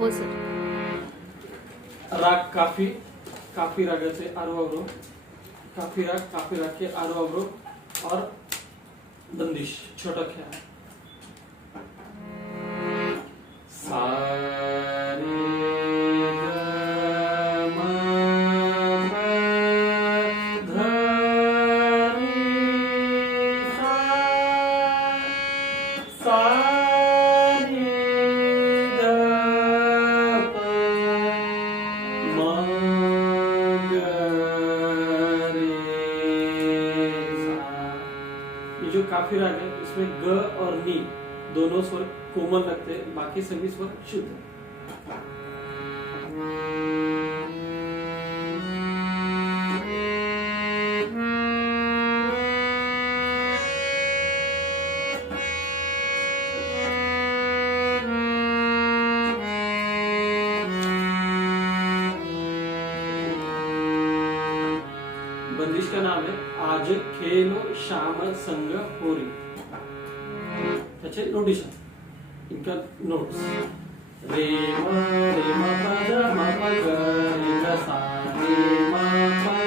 हो सर. राग काफी, काफी रागाचे आरोह अवरोह, काफी राग के आरोह अवरोह और बंदिश छोटा ख्याल. सा रे ग म प ध नी सा रे ग प म ग रे सा. ये जो काफी राग है इसमें ग और नी दोनों स्वर कोमल लगते हैं, बाकी सभी स्वर शुद्ध हैं. बंदिश का नाम है आज खेलो श्याम संग होरी. त्याचे नोटेशन, इनका नोट्स रे म प ध म प ग रे ग सा रे म प